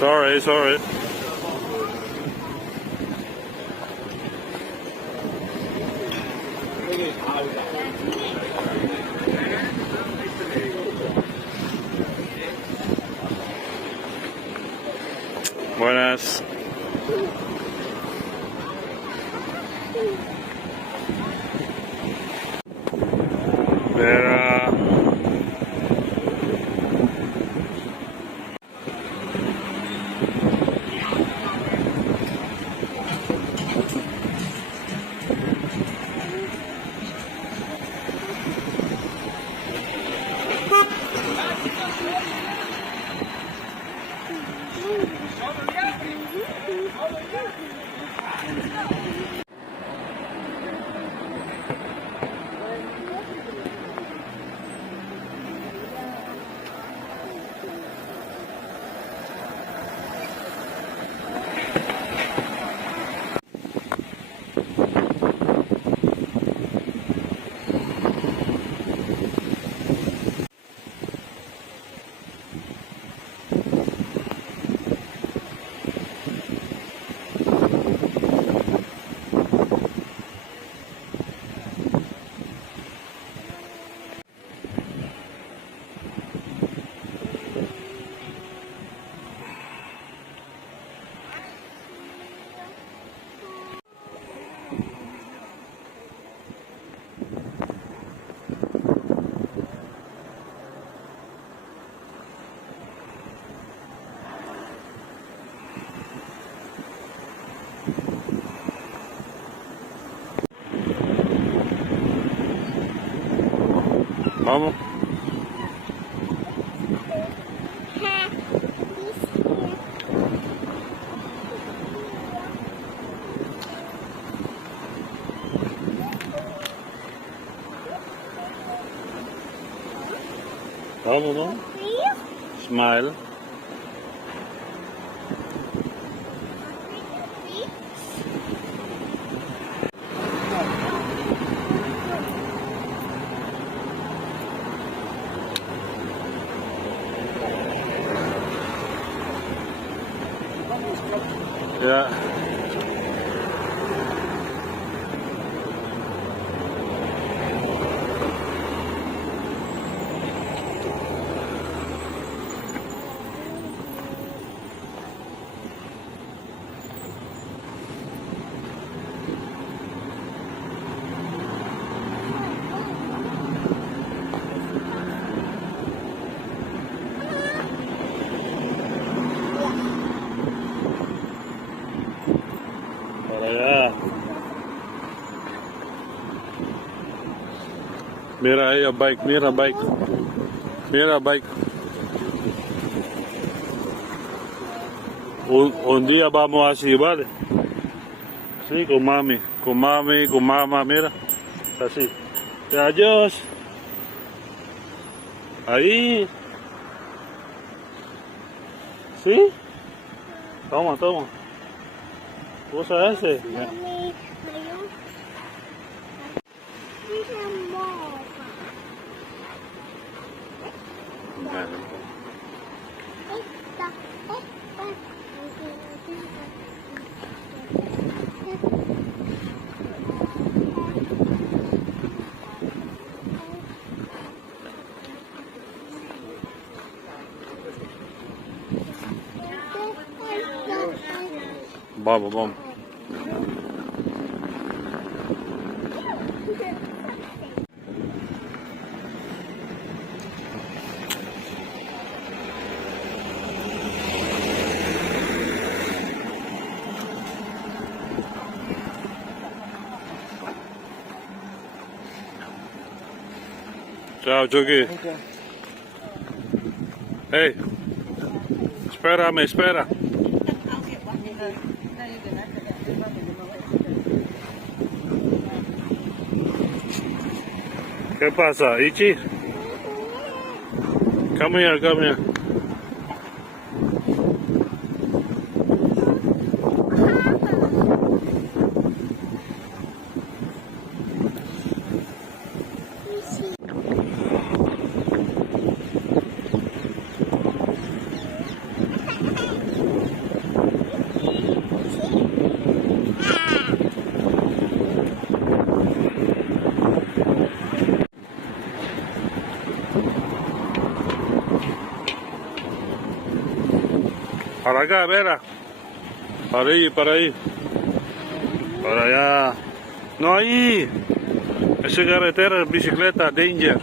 Sorry, sorry. Buenas. Vera. Vamos. Vamos, ¿no? Smile. Yeah. Mira ahí el bike, mira el bike. Mira el bike. Un día vamos así, ¿vale? Sí, con mami, con mamá, mira. Así. Adiós. Ahí. ¿Sí? Toma, toma. Usa ese. Vamos, vamos. Chao, Chucky. Hey, espérame, espera. ¿Qué pasa, Ichi? Come here, come here. Para acá, Vera. Para ahí, para ahí. Para allá. No ahí. Esa carretera, bicicleta, danger.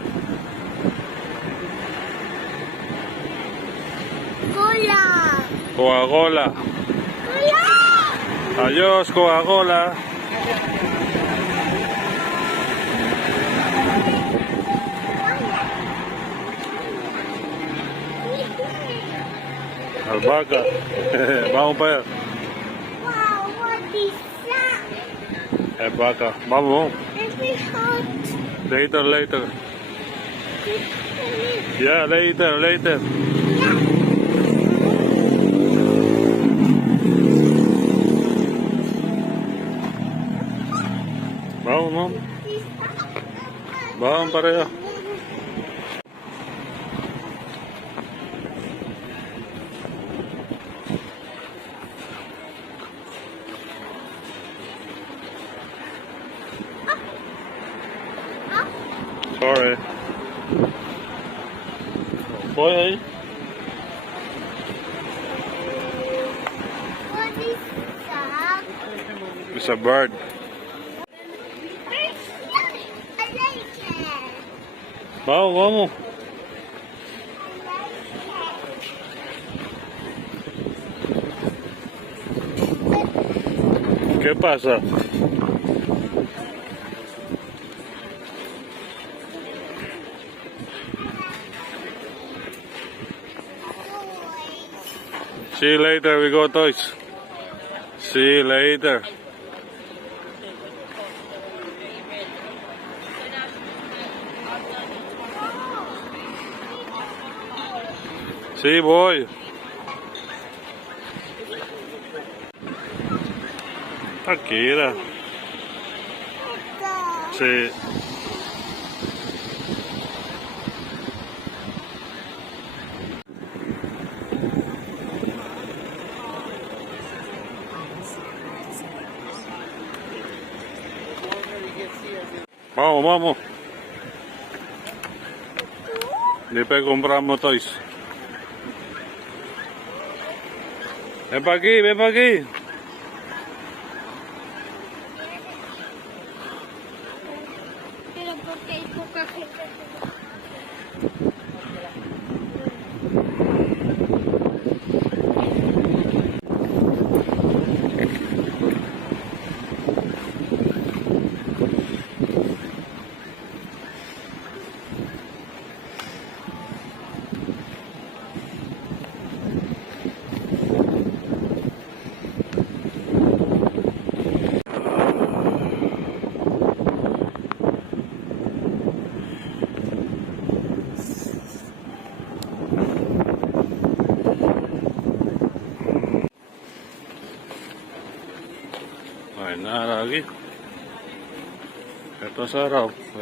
Cola. Coca-Cola. Cola. Adiós, Coca-Cola. Albahaca. Vamos para allá. Wow, what is that? Albahaca. Vamos. It's me hot. Later, later. Yeah, later, later. Vamos, vamos. Vamos para allá. Sorry. Foi aí. What is that? It's a bird. I like it. Vamos, vamos. ¿Qué pasa? See you later, we go toys. See you later. Sí, voy. Tranquila. Sí. Vamos, vamos. Después compramos toys. Ven para aquí, ven para aquí. Pero porque hay poca gente. No hay nada aquí. Esto es cerrado. No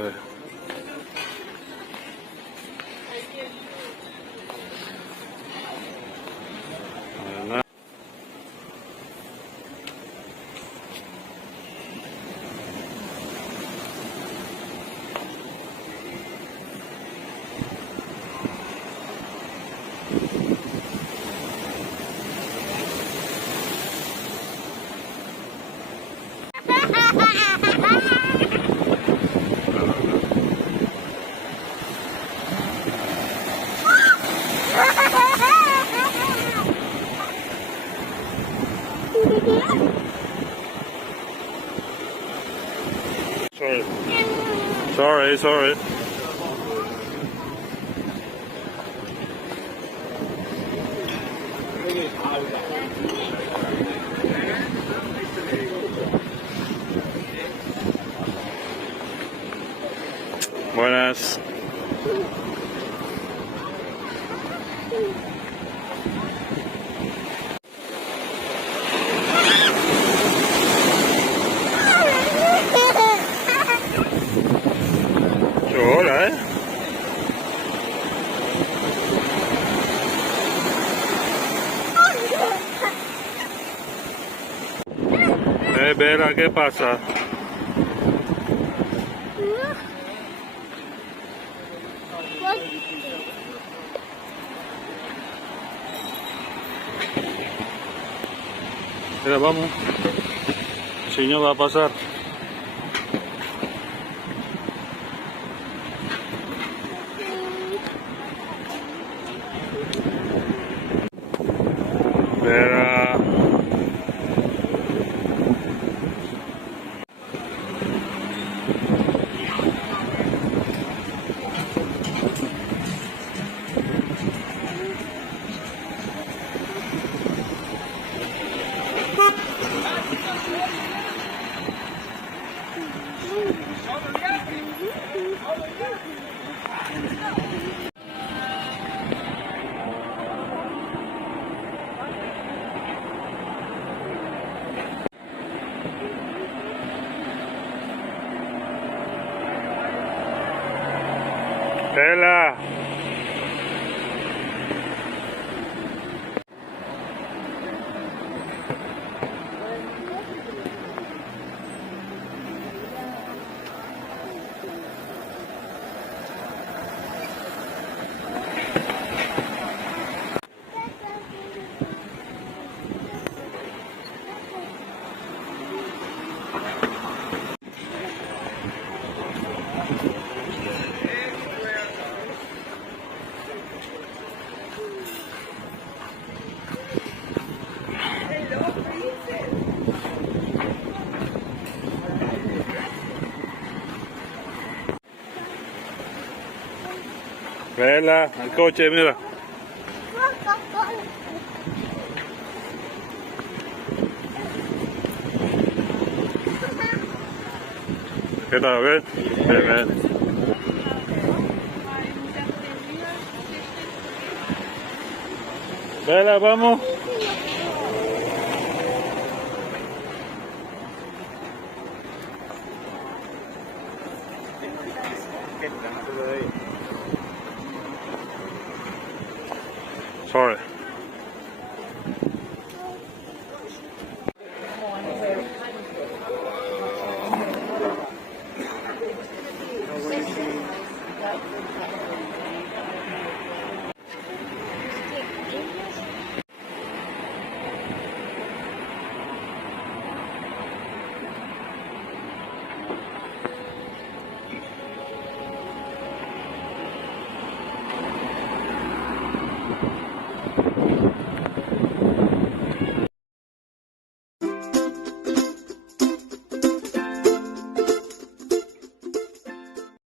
hay nada. Sorry. Sorry, sorry. Buenas. Qué hora, ¿eh? Vera, ¿qué pasa? Mira, vamos. El señor va a pasar. Mira. Tela. Vela, el coche, mira. ¿Qué tal? ¿Ves? Bien, bien. Vela, vamos. Sorry.